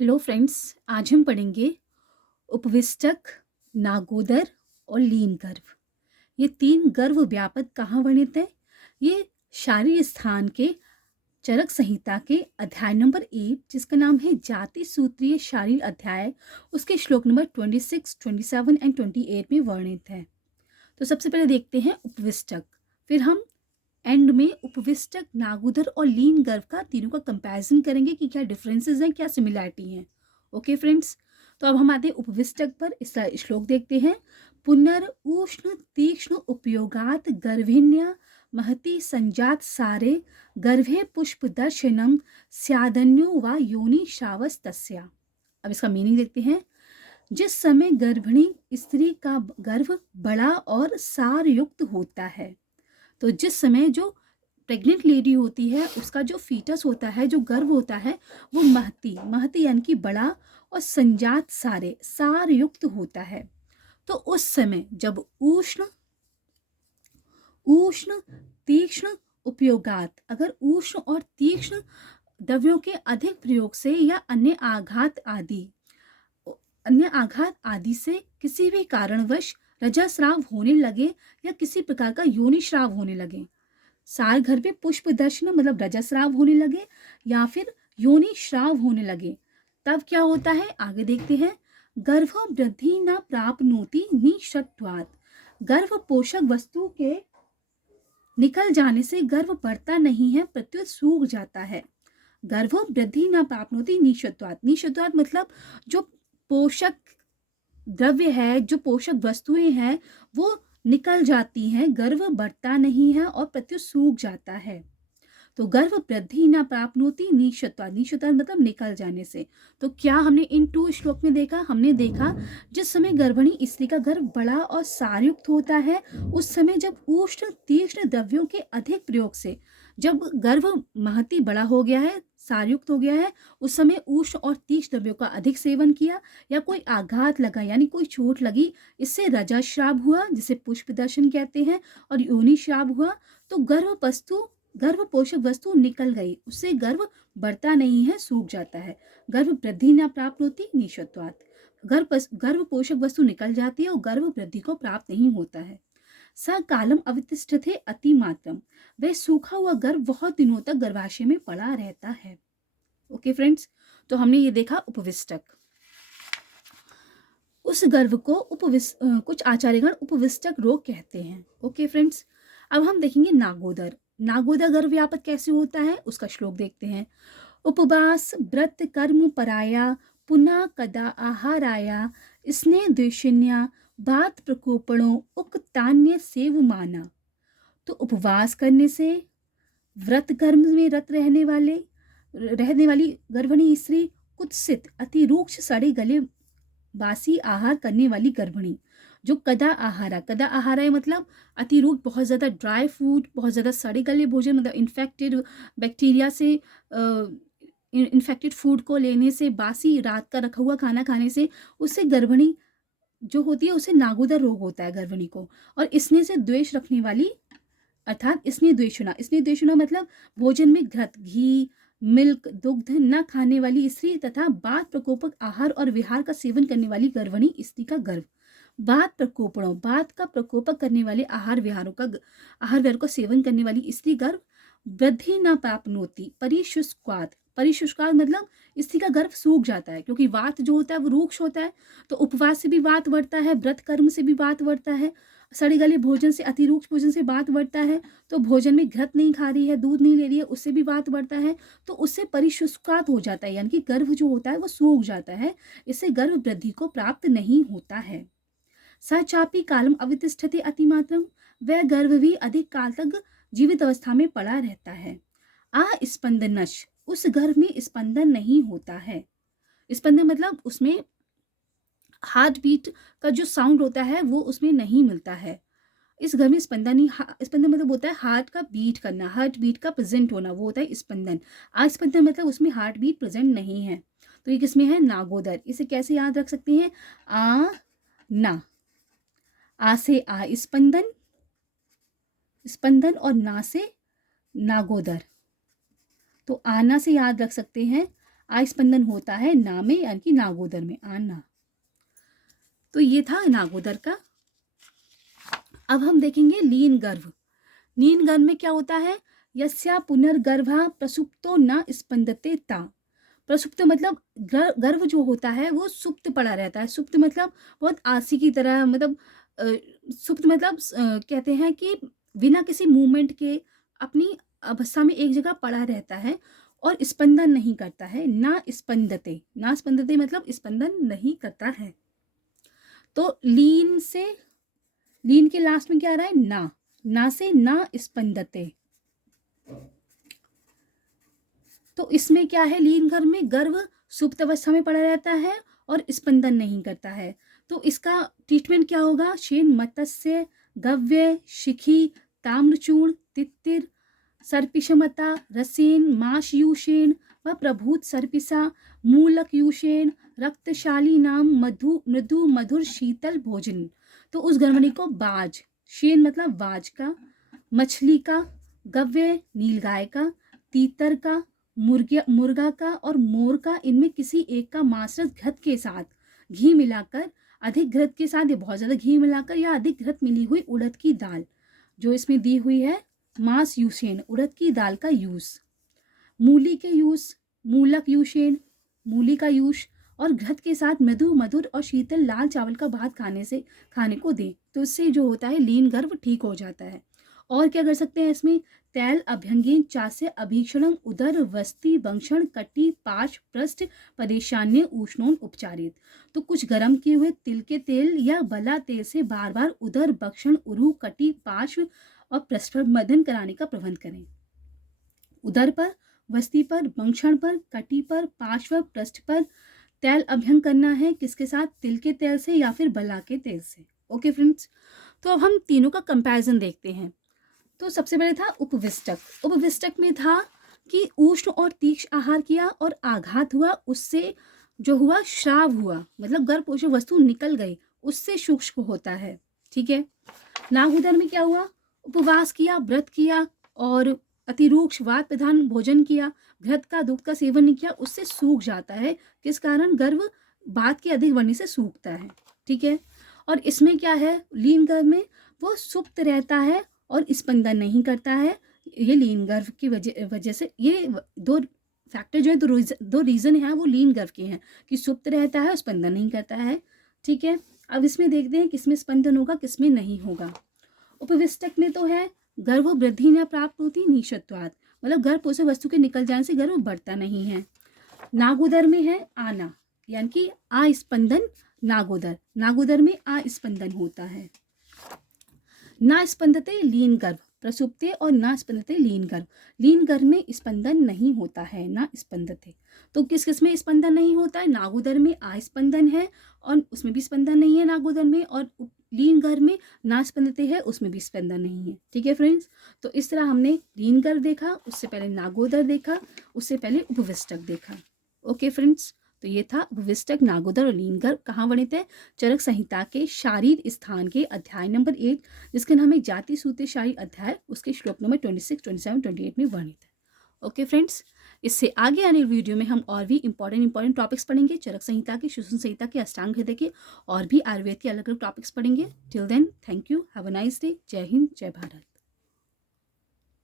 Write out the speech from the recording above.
Hello friends, आज हम पढ़ेंगे उपविष्टक, नागोदर और लीन गर्भ। ये तीन गर्भ व्यापक कहाँ वर्णित है? ये शारीर स्थान के चरक संहिता के अध्याय नंबर 1, जिसका नाम है जाति सूत्रीय शारीर अध्याय, उसके श्लोक नंबर 26, 27 एंड 28 में वर्णित है। तो सबसे पहले देखते हैं उपविष्टक, फिर हम एंड में उपविष्टक, नागोदर और लीन गर्भ का तीनों का कंपैरिजन करेंगे कि क्या डिफरेंसेस हैं, क्या सिमिलैरिटी हैं। ओके फ्रेंड्स, तो अब हम आते हैं उपविष्टक पर। इसका श्लोक देखते हैं। पुनर् उष्ण तीक्ष्ण उपयोगात गर्भिण्या महति संजात सारे गर्भे पुष्प दर्शनम स्यादन्यो वा योनि श्रावस्तस्या। अब इसका मीनिंग देखते हैं। जिस समय गर्भिणी स्त्री का गर्भ बड़ा और सार युक्त होता है, तो जिस समय जो प्रेग्नेंट लेडी होती है उसका जो फीटस होता है, जो गर्भ होता है, वो महती महती यानी कि बड़ा और संजात सारे सार युक्त होता है, तो उस समय जब उष्ण उष्ण तीक्ष्ण उपयोगात, अगर उष्ण और तीक्ष्ण द्रव्यों के अधिक प्रयोग से या अन्य आघात आदि से किसी भी कारणवश रजस्राव होने लगे या किसी प्रकार का योनि श्राव होने लगे, सार घर पे पुष्प दर्शन मतलब रजस्राव होने लगे या फिर योनि श्राव होने लगे, तब क्या होता है आगे देखते हैं। गर्भ वृद्धि न प्राप्नोति निषत्वात्, गर्भ पोषक वस्तु के निकल जाने से गर्भ बढ़ता नहीं है, प्रत्युत सूख जाता है। गर्भ वृद्धि न प्राप्नोति निषत्वात्, निषत्वात् मतलब जो पोषक द्रव्य है, जो पोषक वस्तुएं हैं, वो निकल जाती हैं, गर्भ बढ़ता नहीं है और प्रत्युत सूख जाता है। तो गर्भ वृद्धि न प्राप्नोति निषत्वात्, निषत्वात् मतलब निकल जाने से। तो क्या हमने इन 2 श्लोक में देखा? हमने देखा जिस समय गर्भिणी स्त्री का गर्भ बड़ा और सारयुक्त होता है, उस समय जब उष्ण तीक्ष्ण द्रव्यों के अधिक प्रयोग से, जब गर्भ महती बड़ा हो गया है, सारयुक्त हो गया है, उस समय उष्ण और तीक्ष्ण द्रव्यों का अधिक सेवन किया या कोई आघात लगा यानी कोई चोट लगी, इससे रजस्राव हुआ जिसे पुष्प दर्शन कहते हैं, और योनि श्राव हुआ, तो गर्भ पोषक वस्तु निकल गई, उससे गर्भ बढ़ता नहीं है, सूख जाता है। गर्भ वृद्धि न प्राप्त होती निषत्वात्, गर्भ पोषक वस्तु निकल जाती है और गर्भ वृद्धि को प्राप्त नहीं होता है। स कालम अवितिष्ठते अतिमात्रम, वह सूखा हुआ गर्भ बहुत दिनों तक गर्भाशय में पड़ा रहता है। ओके फ्रेंड्स, तो हमने ये देखा उपविष्टक। उस गर्भ को कुछ आचार्यगण उपविष्टक रोग कहते हैं। ओके फ्रेंड्स, अब हम देखेंगे नागोदर। नागोदर गर्भ व्यापक कैसे होता है, उसका श्लोक देखते हैं। उपवास व्रत कर्म पराया पुनः कदा आहाराया स्नेह द्वेषिन्या बात प्रकोपणों उक्तान्य सेवमाना। तो उपवास करने से, व्रत कर्म में रत रहने वाली गर्भिणी स्त्री, कुत्सित अति रूक्ष सड़े गले बासी आहार करने वाली गर्भिणी, जो कदा आहारा है मतलब अतिरूप, बहुत ज़्यादा ड्राई फूड, बहुत ज़्यादा सड़े गले भोजन, मतलब इन्फेक्टेड बैक्टीरिया से इन्फेक्टेड फूड को लेने से, बासी रात का रखा हुआ खाना खाने से, उससे गर्भिणी जो होती है उसे नागोदर रोग होता है गर्भिणी को। और स्नेह से द्वेष रखने वाली, अर्थात स्नेह द्वेषणा मतलब भोजन में घृत, घी, मिल्क, दुग्ध न खाने वाली स्त्री तथा बात प्रकोपक आहार और विहार का सेवन करने वाली गर्भिणी स्त्री का गर्भ। बात प्रकोपणों, बात का प्रकोपक करने वाले आहार विहार का सेवन करने वाली स्त्री गर्भ। वृद्धि न प्राप्नोति परिशुष्कात मतलब स्त्री का गर्भ सूख जाता है, क्योंकि वात जो होता है वो रूक्ष होता है, तो उपवास से भी वात बढ़ता है, व्रत कर्म से भी वात बढ़ता है, सड़े गले भोजन से, अतिरूक्ष भोजन से वात बढ़ता है, तो भोजन में घृत नहीं खा रही है, दूध नहीं ले रही है, उससे भी वात बढ़ता है, तो उससे परिशुष्कात हो जाता है, यानी कि गर्भ जो होता है वो सूख जाता है, इससे गर्भ वृद्धि को प्राप्त नहीं होता है। सचापी कालम अवितिष्ठते अतिमात्रम, वह गर्भ भी अधिक काल तक जीवित अवस्था में पड़ा रहता है। स्पंदनश, उस गर्भ में स्पंदन नहीं होता है। स्पंदन मतलब उसमें हार्ट बीट का जो साउंड होता है वो उसमें नहीं मिलता है। इस घर में स्पंदन मतलब होता है हार्ट का बीट करना, हार्ट बीट का प्रेजेंट होना, वो होता है स्पंदन। स्पंदन मतलब उसमें हार्ट बीट प्रेजेंट नहीं है। तो ये किसमें है? नागोदर। इसे कैसे याद रख सकते हैं? आ से आ स्पंदन, और ना से नागोदर। तो आना से याद रख सकते हैं आ स्पंदन होता है ना में यानी कि नागोदर में, आना। तो ये था नागोदर का। अब हम देखेंगे लीन गर्भ। लीन गर्भ में क्या होता है, यस्या पुनर्गर्भा प्रसुप्तो न स्पंदते ता। प्रसुप्त मतलब गर्भ जो होता है वो सुप्त पड़ा रहता है। सुप्त मतलब बहुत आसी की तरह, मतलब सुप्त मतलब कहते हैं कि बिना किसी मूवमेंट के अपनी अवस्था में एक जगह पड़ा रहता है और स्पंदन नहीं करता है। ना स्पंदते, ना स्पंदते मतलब स्पंदन नहीं करता है। तो लीन से, लीन के लास्ट में क्या आ रहा है, ना, ना से ना स्पंदते। तो इसमें क्या है, लीन गर्भ में गर्भ सुप्त अवस्था में पड़ा रहता है और स्पंदन नहीं करता है। तो इसका ट्रीटमेंट क्या होगा, शेन मत्स्य गव्य शिखी ताम्रचूर्ण तित्तिर सर्पिशमता रसेन माशयूषेण व प्रभूत सर्पिसा मूलक यूषेण रक्तशाली नाम मधु मृदु मधुर शीतल भोजन। तो उस गर्भणी को बाज, शेन मतलब बाज का, मछली का, गव्य नीलगाय का, तीतर का, मुर्गा का और मोर का, इनमें किसी एक का मांसरस घृत के साथ घी मिलाकर, अधिक घृत के साथ या बहुत ज़्यादा घी मिलाकर या अधिक घृत मिली हुई उड़द की दाल जो इसमें दी हुई है, मांस यूसेन उड़द की दाल का यूज, मूली के यूज मूलक यूशेन मूली का यूज और घृत के साथ मृदु मधुर और शीतल लाल चावल का भात खाने को दें। तो इससे जो होता है लीन गर्भ ठीक हो जाता है। और क्या कर सकते हैं इसमें, तैल अभ्यंगीन चास्य अभीक्षणम उदर वस्ति वंक्षण कटी पाश पृष्ठ परेशान्य उष्णोन उपचारित। तो कुछ गर्म किए हुए तिल के तेल या बला तेल से बार बार उदर बक्षण उरु कटी पार्श्व और पृष्ठ पर मदन कराने का प्रबंध करें। उदर पर, वस्ती पर, वंक्षण पर, कटी पर, पार्श्व पृष्ठ पर तैल अभ्यंग करना है। किसके साथ, तिल के तेल से या फिर बला के तेल से। ओके फ्रेंड्स, तो अब हम तीनों का कंपैरिजन देखते हैं। तो सबसे पहले था उपविष्टक। उपविष्टक में था कि उष्ण और तीक्ष्ण आहार किया और आघात हुआ, उससे जो हुआ श्राव हुआ, मतलब गर्भ पोषक वस्तु निकल गई, उससे शुष्क होता है। ठीक है। नागोदर में क्या हुआ, उपवास किया, व्रत किया और अतिरूक्ष वात प्रधान भोजन किया, घृत का दूध का सेवन नहीं किया, उससे सूख जाता है। किस कारण, गर्भ बात के अधिक बढ़ने से सूखता है। ठीक है। और इसमें क्या है, लीन गर्भ में वो सुप्त रहता है और स्पंदन नहीं करता है। ये लीन गर्भ की वजह से, ये दो फैक्टर जो है, दो रीजन है वो लीन गर्भ के हैं कि सुप्त रहता है और स्पंदन नहीं करता है। ठीक है। अब इसमें देखते हैं किसमें स्पंदन होगा किसमें नहीं होगा। उपविष्टक में तो है गर्भ वृद्धि न प्राप्त होती निषत्वाद, मतलब गर्भ पोषक वस्तु के निकल जाने से गर्भ बढ़ता नहीं है। नागोदर में है आना, यानी कि अस्पंदन नागोदर, नागोदर में अस्पंदन होता है। ना स्पंदते लीन गर्भ प्रसुप्ते और ना स्पंदते लीन गर्भ, लीन गर्भ में स्पंदन नहीं होता है, ना स्पंदते। तो किस किस में स्पंदन नहीं होता है, नागोदर में स्पंदन है और उसमें भी स्पंदन नहीं है नागोदर में, और लीन गर्भ में ना स्पंदते है उसमें भी स्पंदन नहीं है। ठीक है फ्रेंड्स, तो इस तरह हमने लीन गर्भ देखा, उससे पहले नागोदर देखा, उससे पहले उपविष्टक देखा। ओके फ्रेंड्स, तो ये था उपविष्टक, नागोदर और लीन गर्भ कहाँ वर्णित है, चरक संहिता के शारीर स्थान के अध्याय नंबर 1, जिसका नाम है जाति सूत्र शारी अध्याय, उसके श्लोक नंबर 26, 27, 28 में वर्णित है। ओके फ्रेंड्स, इससे आगे आने वीडियो में हम और भी इंपॉर्टेंट टॉपिक्स पढ़ेंगे, चरक संहिता के, सुश्रुत संहिता के, अष्टांग हृदय के और भी आयुर्वेद के अलग अलग टॉपिक्स पढ़ेंगे। Till then, thank you, have a nice day, जय हिंद, जय भारत।